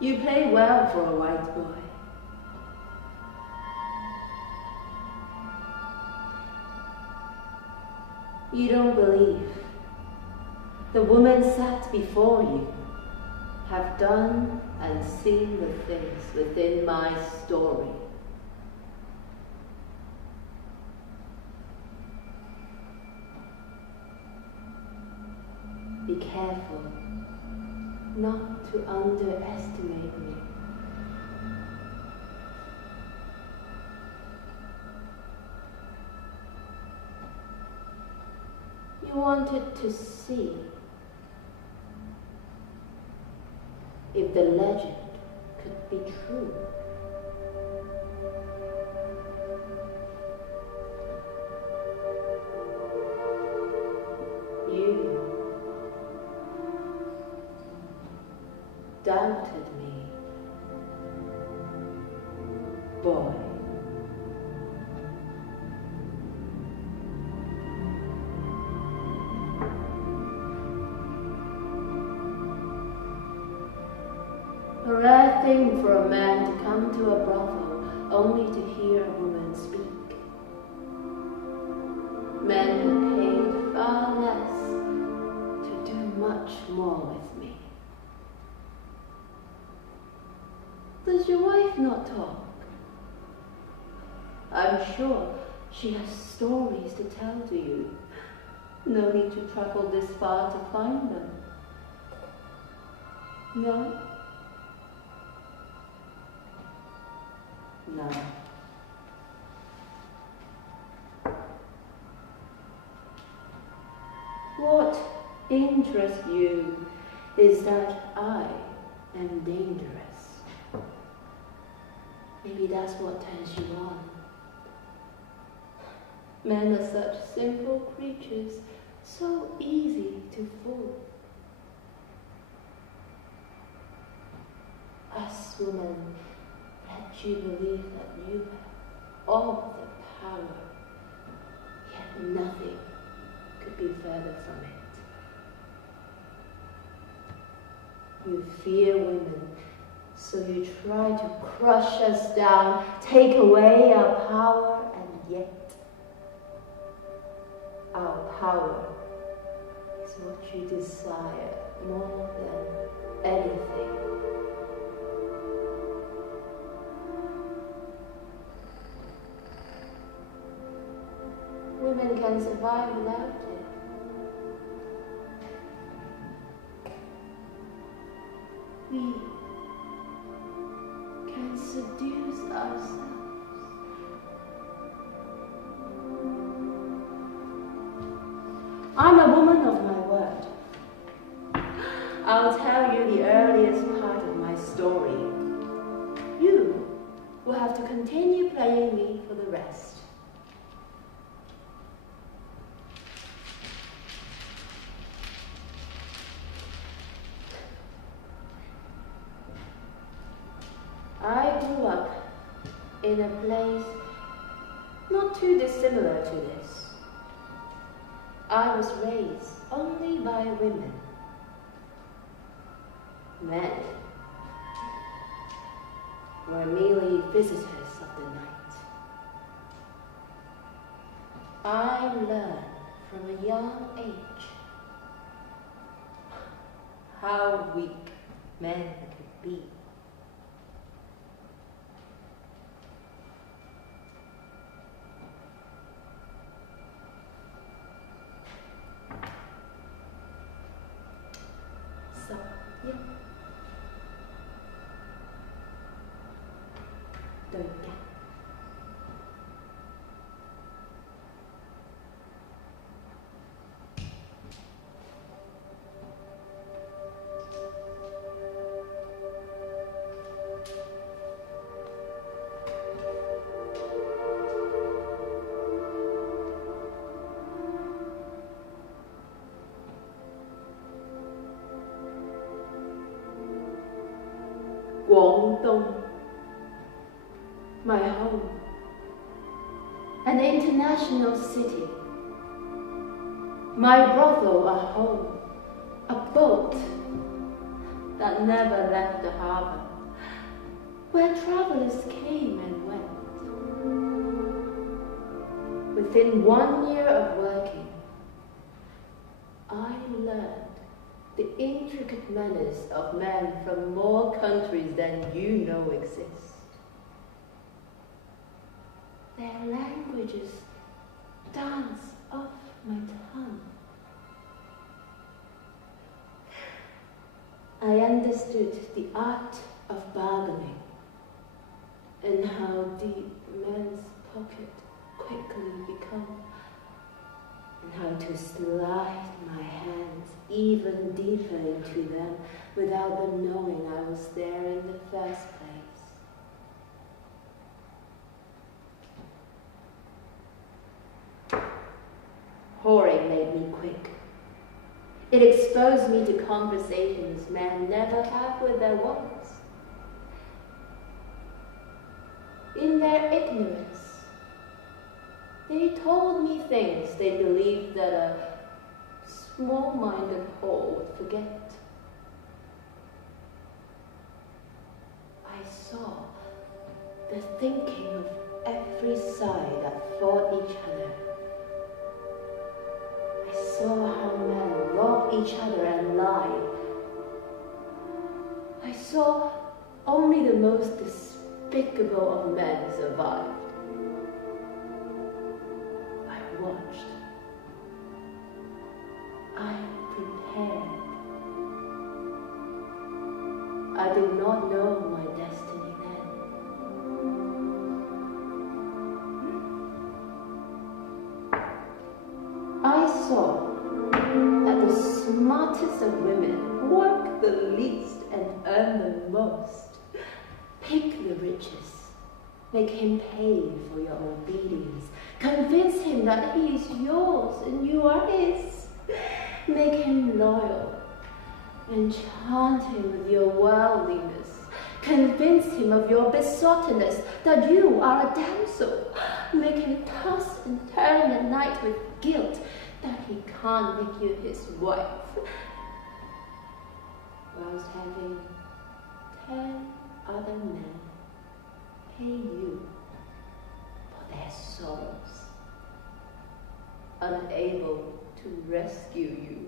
You play well for a white boy. You don't believe the women sat before you have done and seen the things within my story. Be careful not to underestimate me. You wanted to see if the legend could be true. You doubted me, boy. A rare thing for a man to come to a brothel only to hear a woman speak. Men have paid far less to do much more with me. Does your wife not talk? I'm sure she has stories to tell to you. No need to travel this far to find them. No? No. What interests you is that I am dangerous. Maybe that's what turns you on. Men are such simple creatures, so easy to fool. Us women let you believe that you have all the power, yet nothing could be further from it. You fear women, so you try to crush us down, take away our power, and yet our power is what you desire more than anything. Women can survive without it. We can seduce ourselves. I'm a woman of my word. I'll tell you the earliest part of my story. You will have to continue playing me for the rest. I grew up in a place not too dissimilar to this. I was raised only by women. Men were merely visitors of the night. I learned from a young age how weak men could be. Don't get. Guangdong, my home, an international city, my brothel a home, a boat that never left the harbor. where travelers came and went. Within 1 year of working, I learned the intricate manners of men from more countries than you know exist. Their languages dance off my tongue. I understood the art of bargaining and how deep men's pocket quickly become, and how to slide my hands even deeper into them without them knowing I was there in the first place. Whoring made me quick. It exposed me to conversations men never have with their wives. In their ignorance, they told me things they believed that a small-minded whore would forget. I saw the thinking of every side that fought each other. I saw how men rob each other and lie. I saw only the most despicable of men survive. I watched. I prepared. I did not know my destiny then. I saw that the smartest of women work the least and earn the most. Pick the richest. Make him pay for your obedience. Convince him that he is yours and you are his. Make him loyal. Enchant him with your worldliness. Convince him of your besottenness, that you are a damsel. Make him toss and turn at night with guilt, that he can't make you his wife, whilst having 10 other men pay you for their sorrows, unable to rescue you.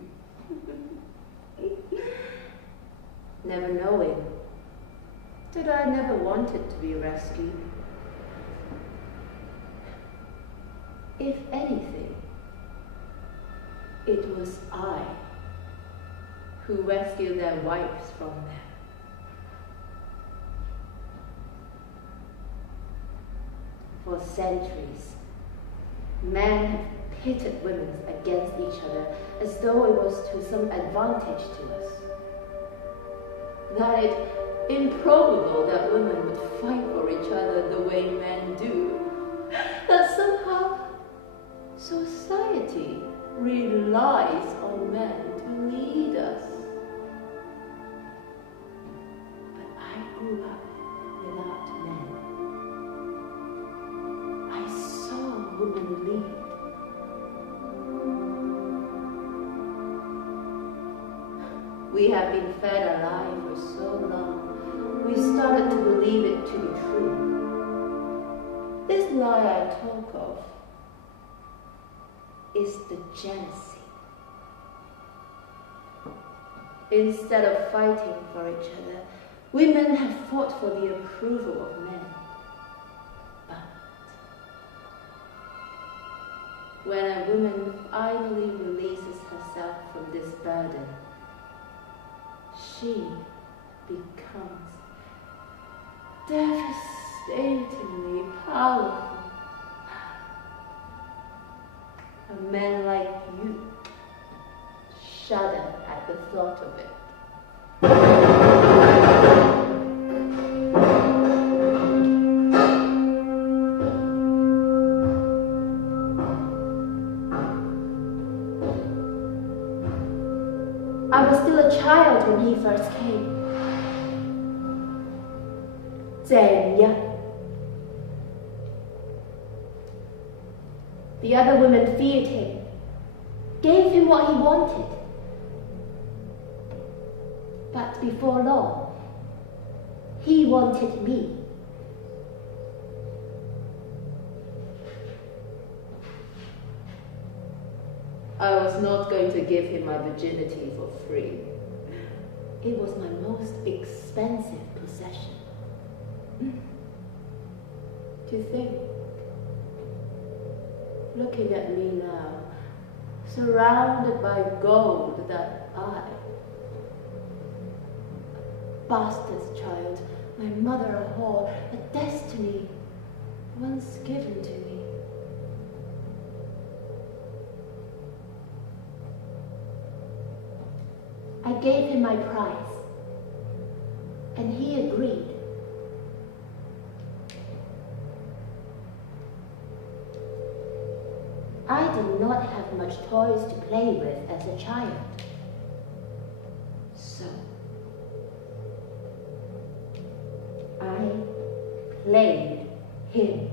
Never knowing that I never wanted to be rescued. If anything, it was I who rescued their wives from them. For centuries, men have pitted women against each other as though it was to some advantage to us. That it's improbable that women would fight for each other the way men do. That somehow society relies on men to lead us. But I grew up without men. I saw women lead. We have been fed a lie for so long, we started to believe it to be true. This lie I talk of is the jealousy. Instead of fighting for each other, women have fought for the approval of men. But when a woman finally releases herself from this burden, she becomes devastatingly powerful. A man like you shudder at the thought of it. I was still a child when he first came. 怎样? The other women feared him, gave him what he wanted. But before long, he he wanted me. I was not going to give him my virginity for free. It was my most expensive possession. To think, looking at me now, surrounded by gold, that I, a bastard's child, my mother a whore, a destiny once given to me. I gave him my price, and he agreed. I did not have much toys to play with as a child. So, I played him.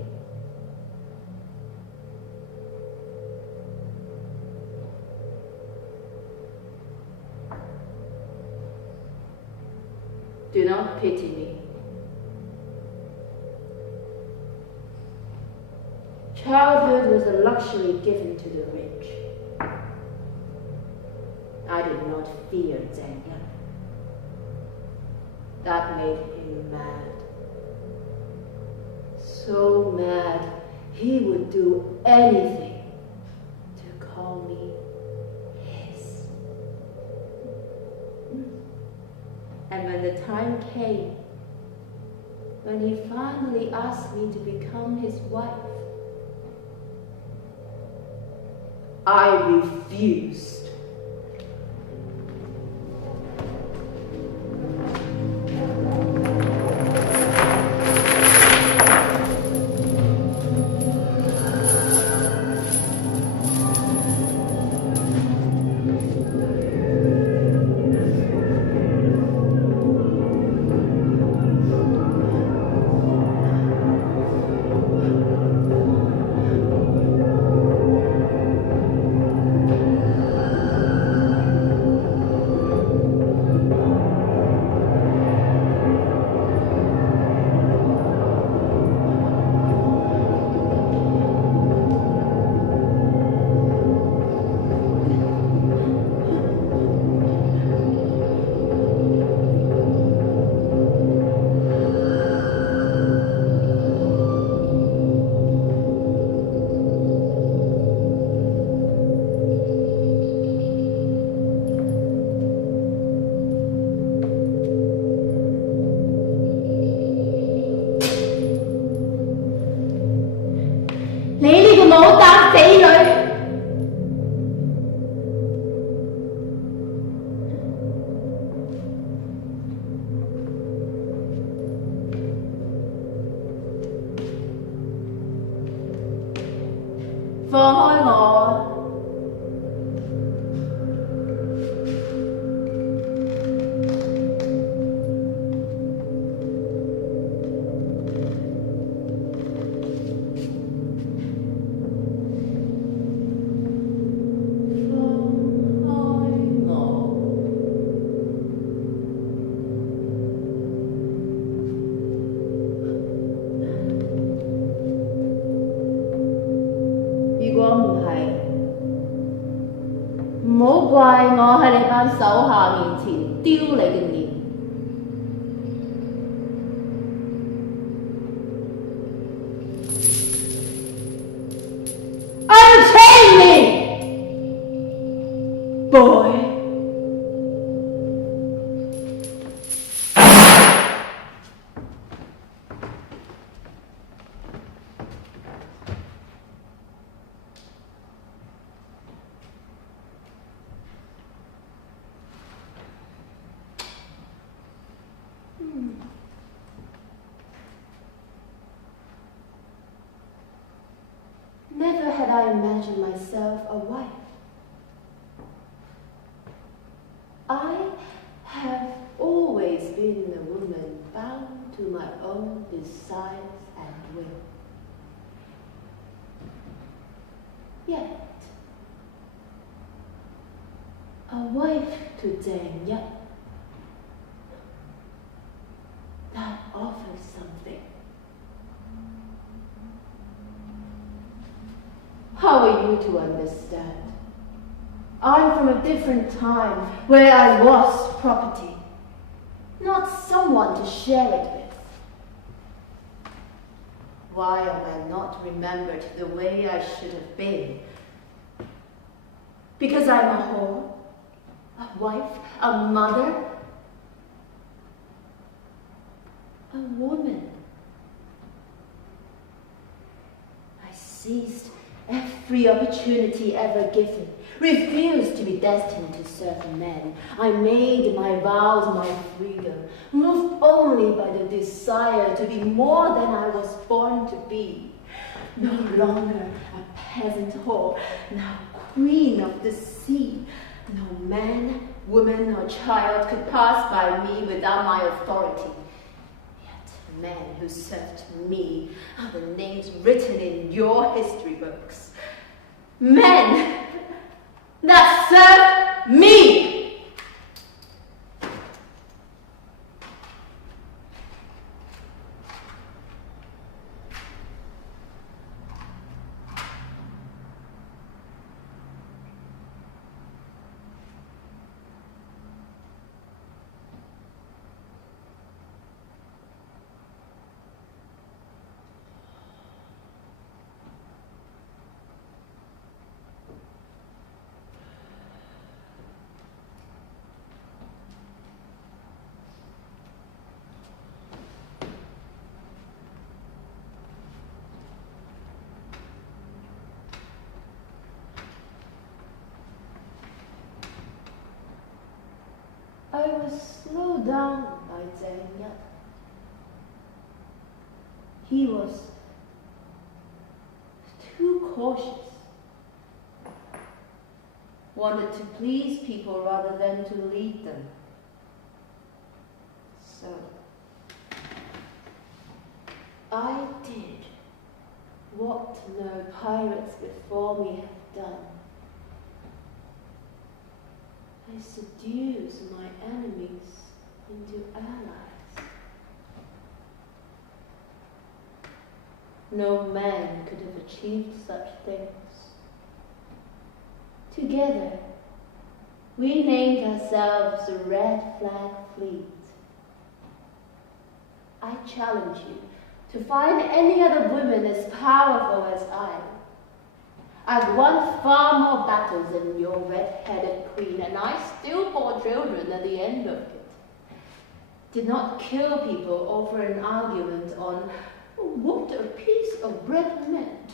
Do not pity me. Childhood was a luxury given to the rich. I did not fear Zhang Yan. That made him mad. So mad, he would do anything to call me his. And when the time came, when he finally asked me to become his wife, I refused. Unchain me, boy. Never had I imagined myself a wife. I have always been a woman bound to my own desires and will. Yet, a wife to Zhang Yan, that of How are you to understand? I'm from a different time where I was property, not someone to share it with. Why am I not remembered the way I should have been? Because I'm a whore, a wife, a mother, a woman. I seized every opportunity ever given, refused to be destined to serve men. I made my vows my freedom, moved only by the desire to be more than I was born to be. No longer a peasant whore, now queen of the sea. No man, woman, or child could pass by me without my authority. Yet men who served me are the names written in your history books. Men that serve me! I was slowed down by Zheng Yan. He was too cautious. Wanted to please people rather than to lead them. So, I did what no pirates before me have done. I seduce my enemies into allies. No man could have achieved such things. Together, we named ourselves the Red Flag Fleet. I challenge you to find any other woman as powerful as I. I've won far more battles than your red-headed queen, and I still bore children at the end of it. Did not kill people over an argument on what a piece of bread meant.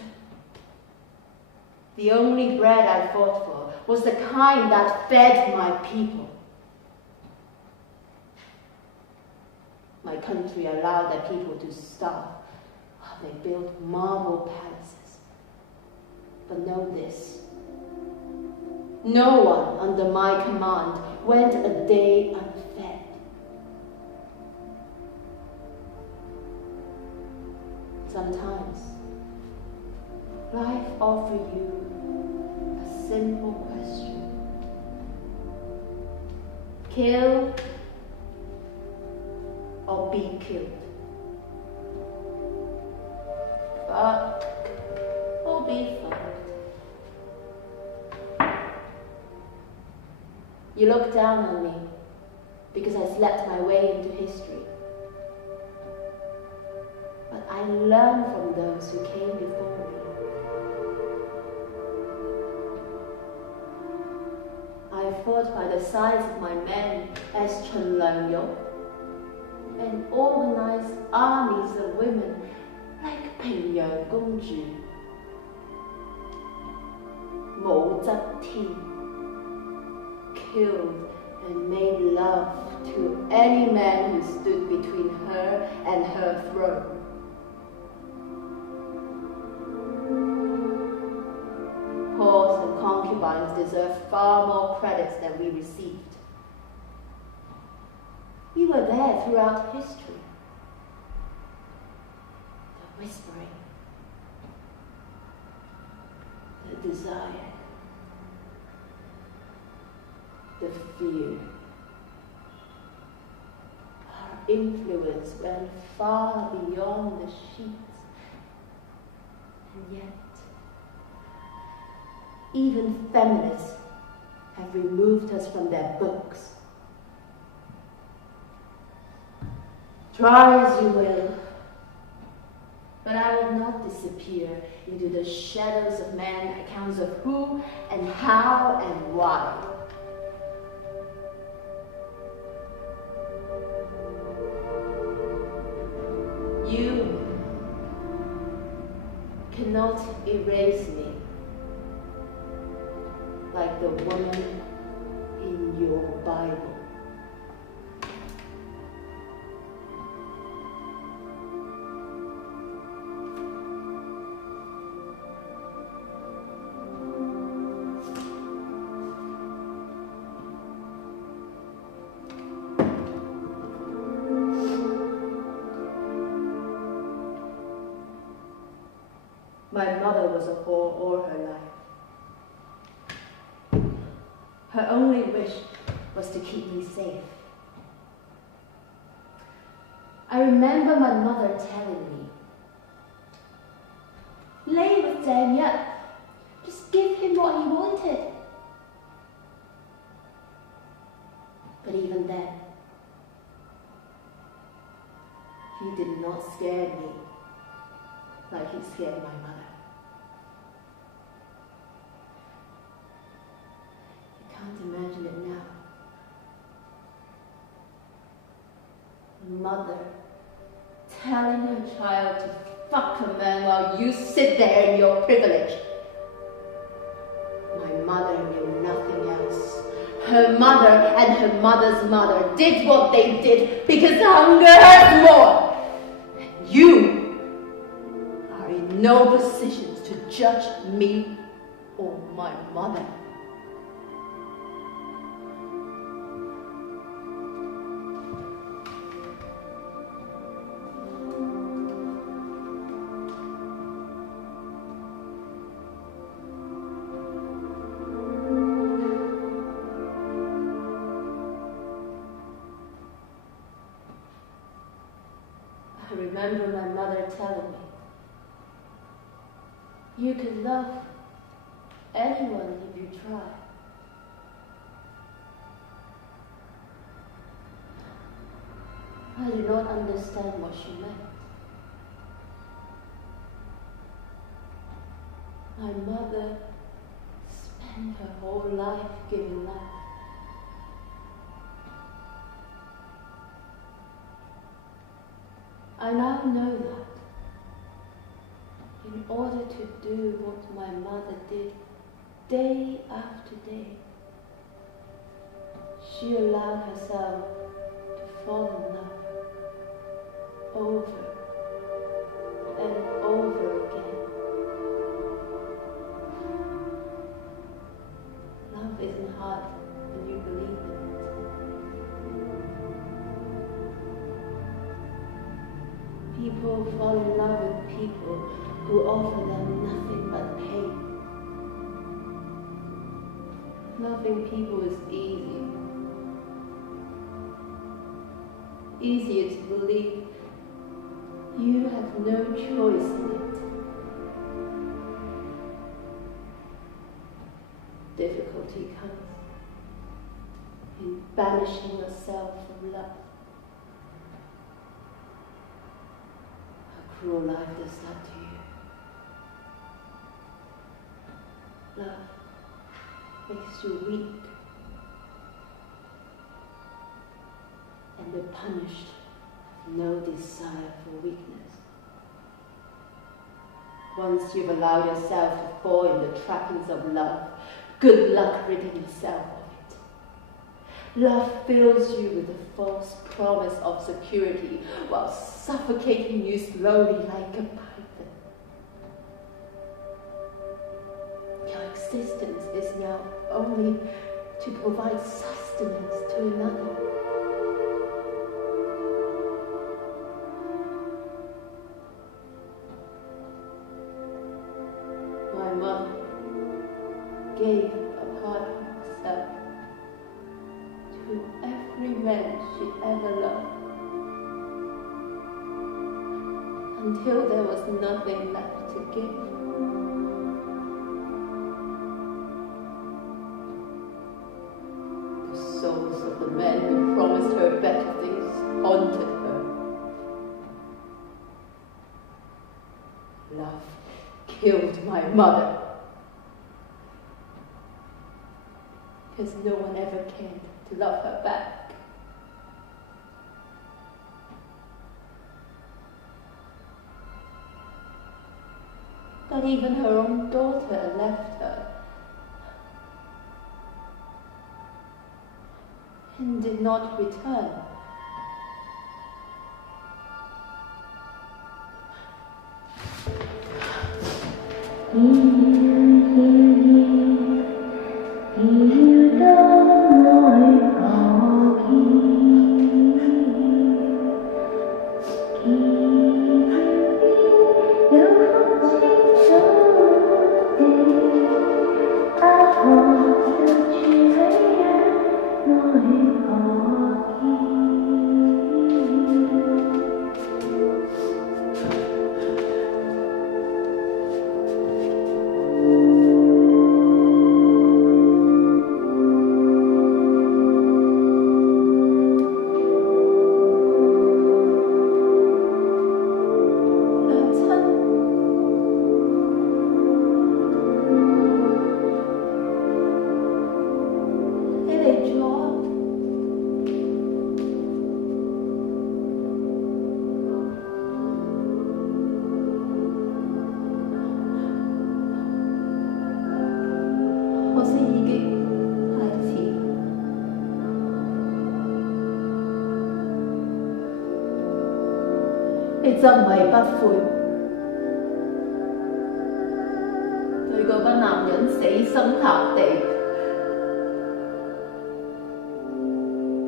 The only bread I fought for was the kind that fed my people. My country allowed their people to starve while they built marble palaces. But know this, no one under my command went a day unfed. Sometimes, life offers you a simple question. Kill or be killed. Fuck or be fucked. You look down on me because I slept my way into history. But I learned from those who came before me. I fought by the sides of my men as Chen Lengyo and organized armies of women like Pingyang Gongzhi, Mo Zetian, killed and made love to any man who stood between her and her throne. Whores and concubines deserve far more credits than we received. We were there throughout history. The whispering, the desire, the fear. Our influence went far beyond the sheets, and yet even feminists, have removed us from their books. Try as you will, but I will not disappear into the shadows of man accounts of who and how and why. You cannot erase me like the woman in your Bible. My mother was a whore all her life. Her only wish was to keep me safe. I remember my mother telling me, "Lay with Deng Yap, just give him what he wanted." But even then, he did not scare me like he scared my mother. You can't imagine it now. Mother telling her child to fuck a man while you sit there in your privilege. My mother knew nothing else. Her mother and her mother's mother did what they did because hunger hurts more. And you are in no position to judge me or my mother. I remember my mother telling me, "You can love anyone if you try." I did not understand what she meant. My mother spent her whole life giving love. I now know that in order to do what my mother did day after day, she allowed herself to fall in love over and over again. Love isn't hard when you believe in it. People fall in love with people who offer them nothing but pain. Loving people is easy. Easier to believe. You have no choice in it. Difficulty comes in banishing yourself from love. A cruel life does that to you. Love makes you weak, and the punished have no desire for weakness. Once you've allowed yourself to fall in the trappings of love, good luck ridding yourself of it. Love fills you with the false promise of security while suffocating you slowly like a python. Your existence is now only to provide sustenance to another. My mother gave a part of herself to every man she ever loved, until there was nothing left to give. love killed my mother. Because no one ever cared to love her back. Not even her own daughter left her and did not return.你執迷不悔，對嗰班男人死心塌地，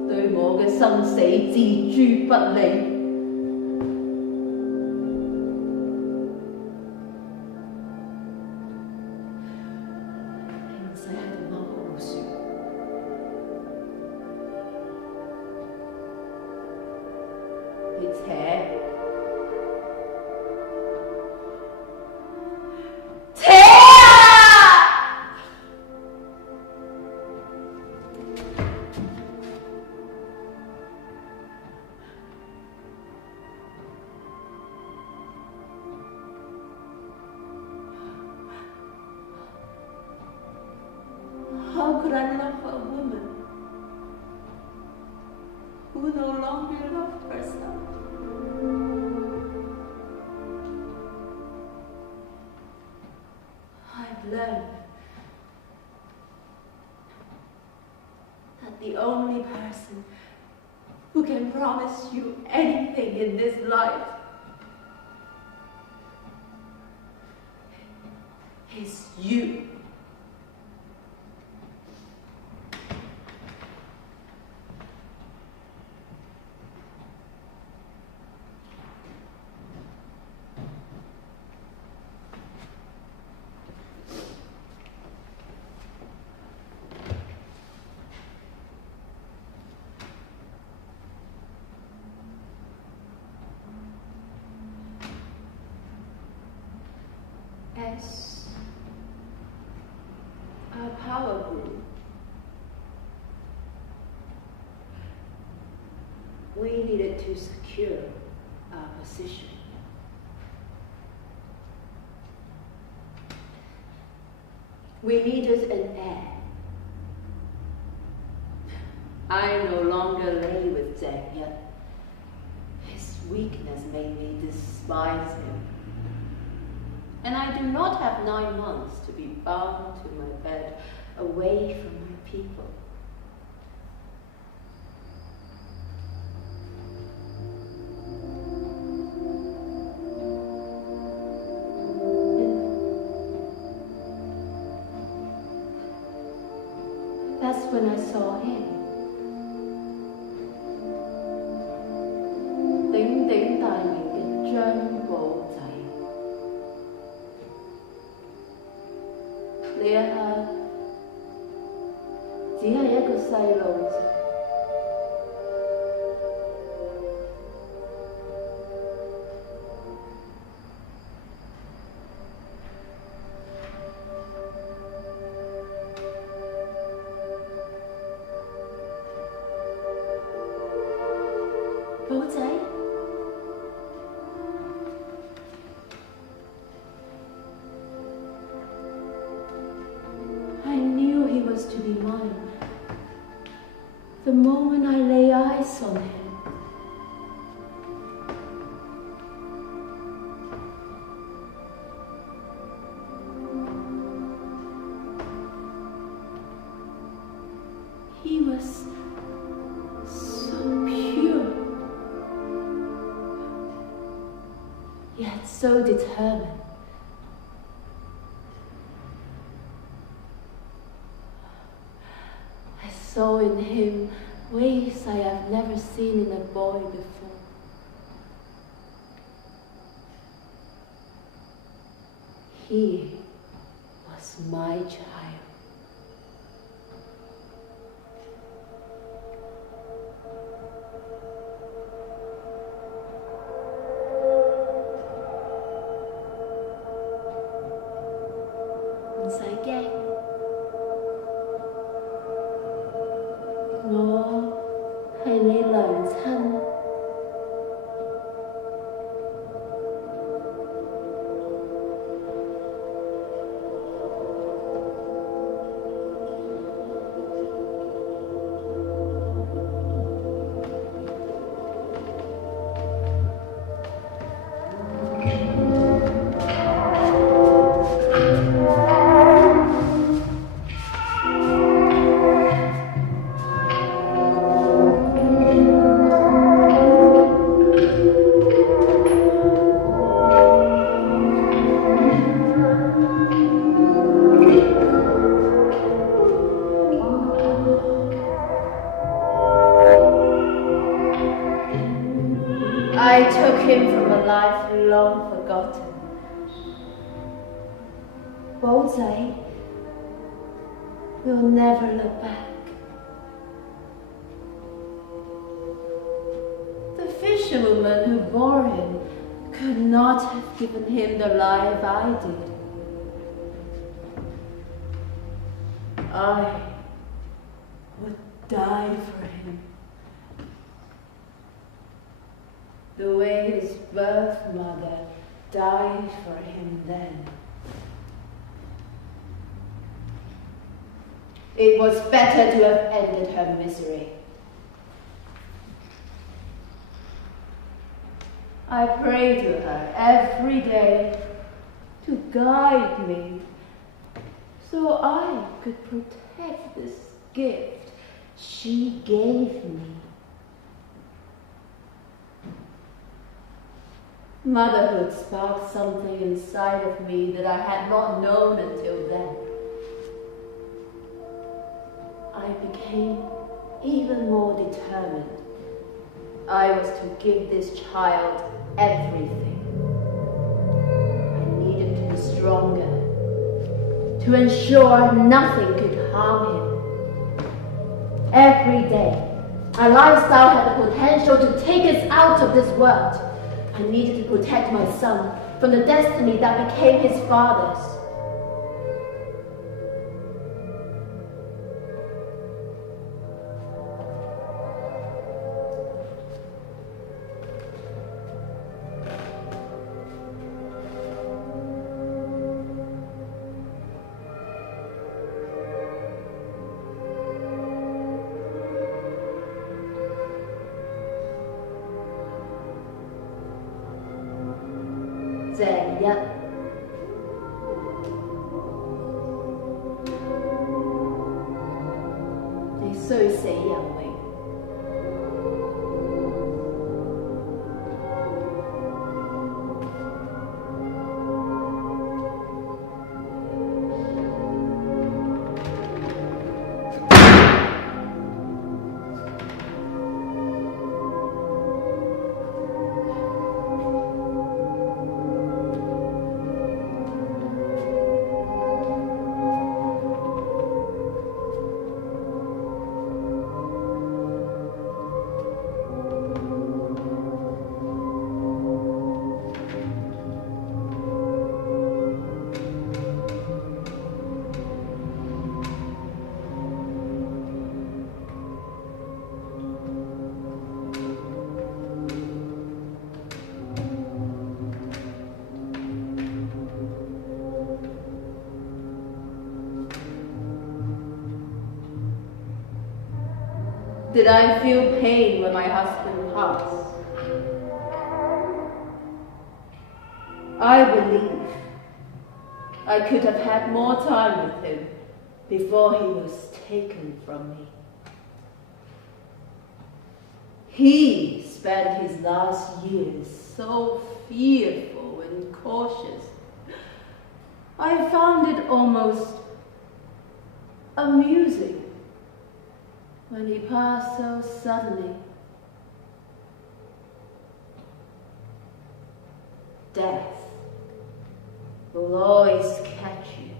對我嘅生死置諸不理。你唔使喺度貓口老鼠，你扯。How could I love a woman who no longer loved herself? I've learned that the only person who can promise you anything in this life is you. As our power grew, we needed to secure our position. We needed an heir. I no longer lay with Zhang Yan. His weakness made me despise him. And I do not have 9 months to be bound to my bed, away from my people. And that's when I saw him. 鼎鼎大名嘅張寶仔。呢一刻只係一個細路啫，寶仔， be mine. The moment I lay eyes on him, he was so pure, yet so determined. I saw in him ways I have never seen in a boy before. He was my child. I took him from a life long forgotten. Bullseye will never look back. The fisherwoman who bore him could not have given him the life I did. I would die for him. The way his birth mother died for him then. It was better to have ended her misery. I pray to her every day to guide me so I could protect this gift she gave me. Motherhood sparked something inside of me that I had not known until then. I became even more determined. I was to give this child everything. I needed to be stronger, to ensure nothing could harm him. Every day, our lifestyle had the potential to take us out of this world. I needed to protect my son from the destiny that became his father's. Zè nhất. Thì suy sĩ人榮。Did I feel pain when my husband passed? I believe I could have had more time with him before he was taken from me. He spent his last years so fearful and cautious. I found it almost amusing when he passed so suddenly. Death will always catch you,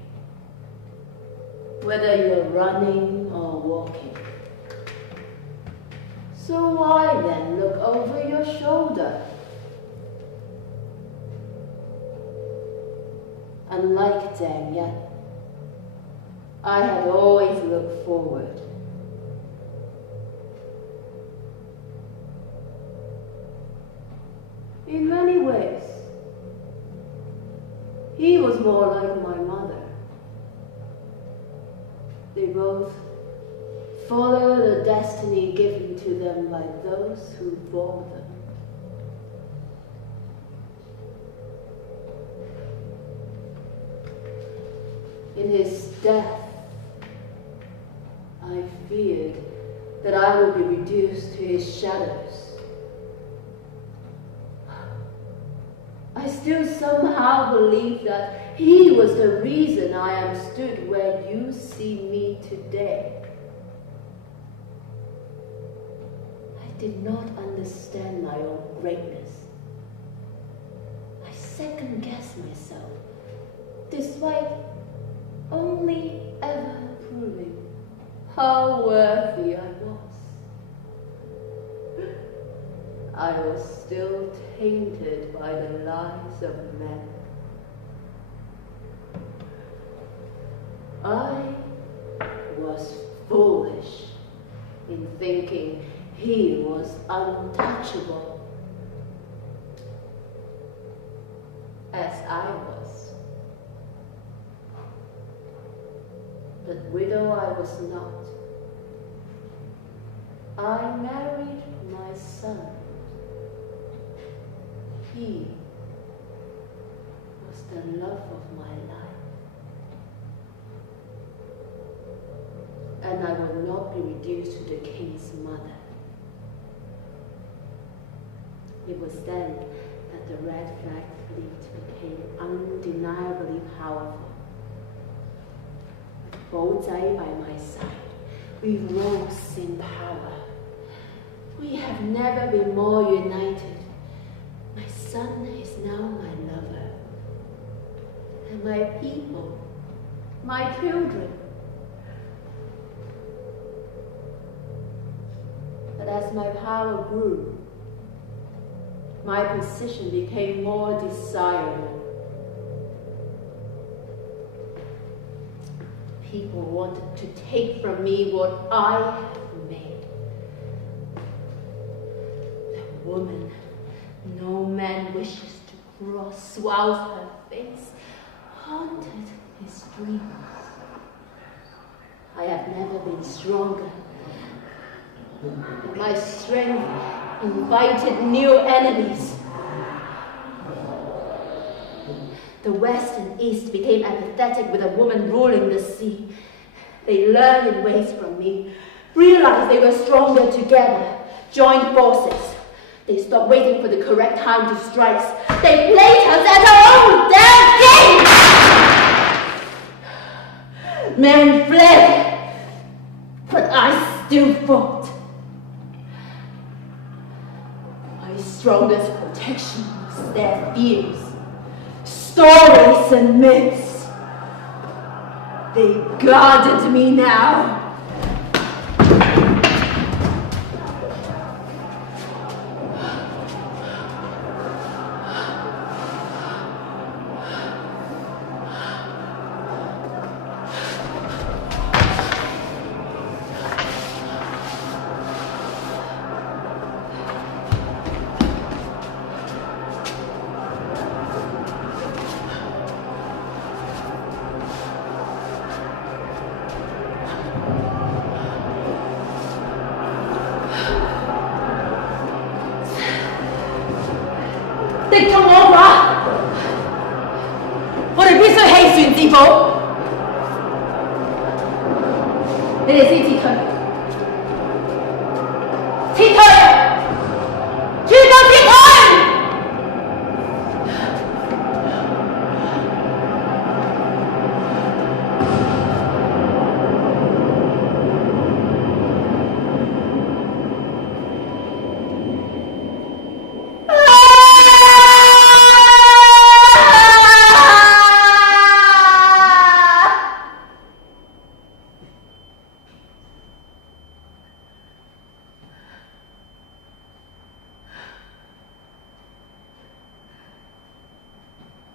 whether you're running or walking. So why then look over your shoulder? Unlike Deng Yan, I had always looked forward. In many ways, he was more like my mother. They both follow the destiny given to them by those who bore them. In his death, I feared that I would be reduced to his shadows. I still somehow believe that he was the reason I am stood where you see me today. I did not understand my own greatness. I second-guessed myself, despite only ever proving how worthy I was. I was still tainted by the lies of men. I was foolish in thinking he was untouchable, as I was. But widow I was not. I married my son. He was the love of my life. And I would not be reduced to the king's mother. It was then that the Red Flag Fleet became undeniably powerful. With Bo Zai by my side, we rose in power. We have never been more united. My son is now my lover, and my people, my children. But as my power grew, my position became more desirable. People wanted to take from me what I have made. The woman no man wishes to cross whilst her face haunted his dreams. I have never been stronger. My strength invited new enemies. The West and East became apathetic with a woman ruling the sea. They learned in ways from me, realized they were stronger together, joined forces. They stopped waiting for the correct time to strike. They played us at our own damn game! Men fled, but I still fought. My strongest protection was their fears, stories and myths. They guarded me now. come over? What a bit of haste, people. It is Tito. Tito! Tito!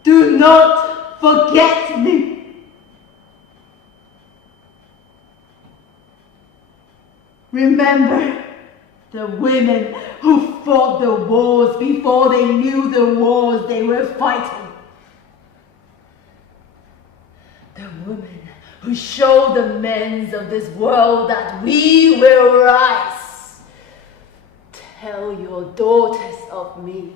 Do not forget me. Remember the women who fought the wars before they knew the wars they were fighting. The women who showed the men of this world that we will rise. Tell your daughters of me.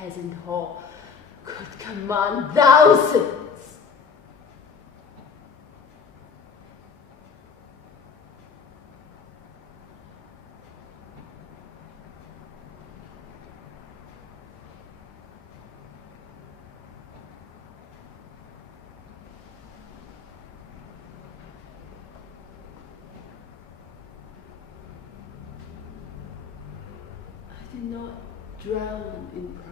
Peasant whore could command thousands. I did not drown in pride.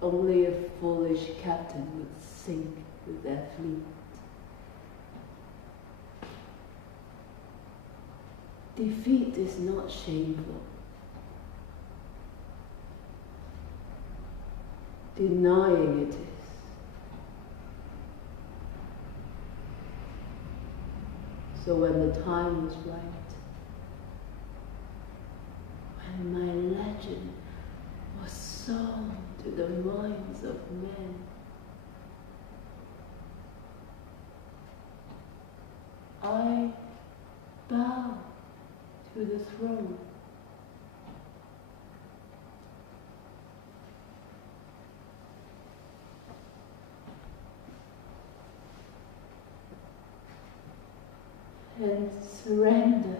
Only a foolish captain would sink with their fleet. Defeat is not shameful. Denying it is. So when the time was right, when my legend was sung to the minds of men, I bow to the throne. And surrender.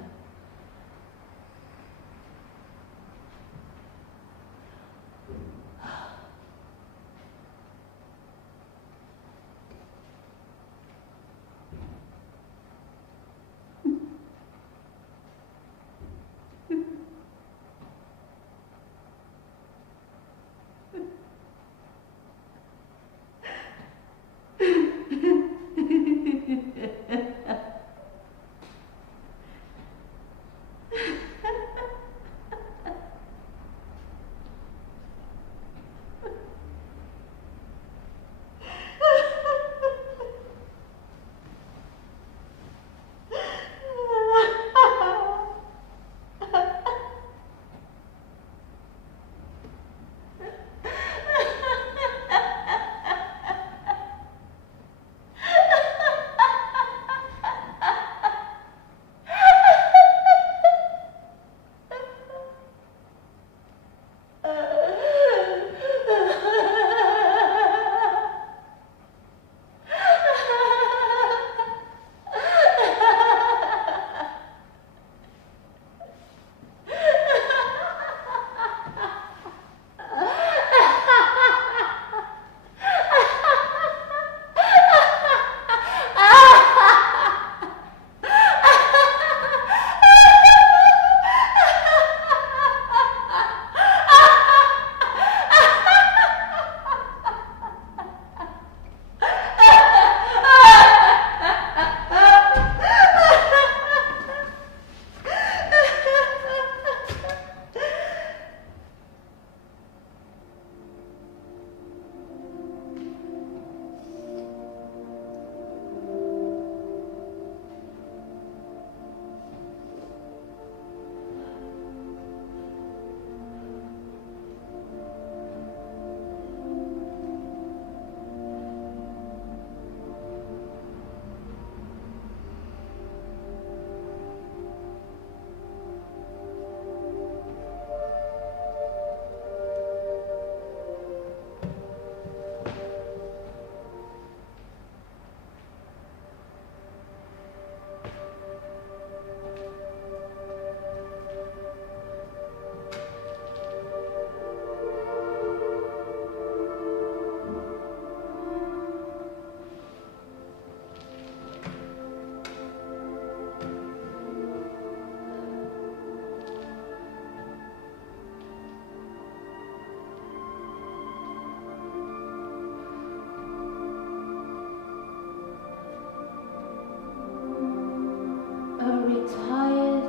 retired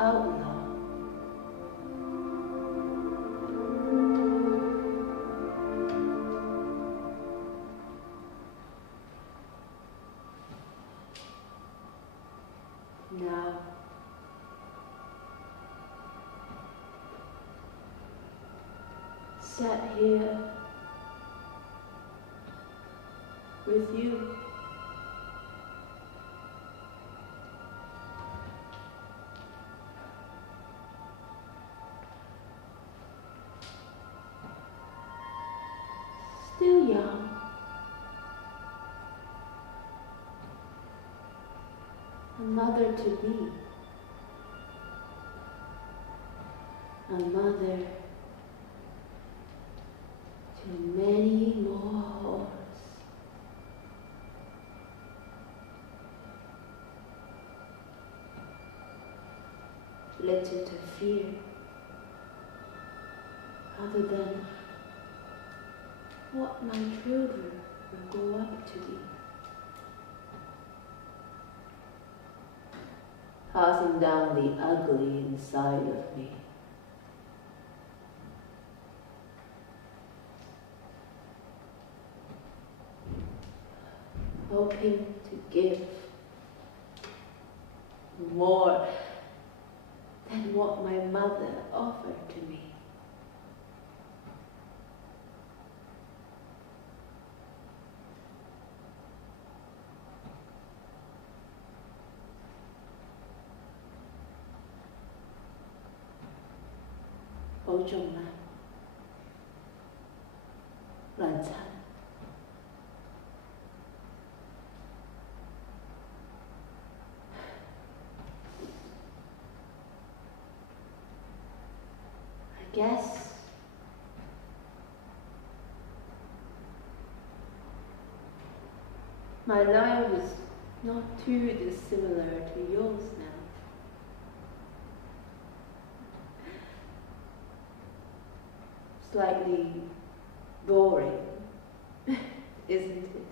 outlaw. Now, sat here with you. Still young. A mother to be. A mother to many more. Little to fear, other than what my children will grow up to be. Passing down the ugly inside of me. Hoping to give more than what my mother offered to me. Bảo trọng啦，良親。I guess my life is not too dissimilar to yours now. Slightly boring, isn't it?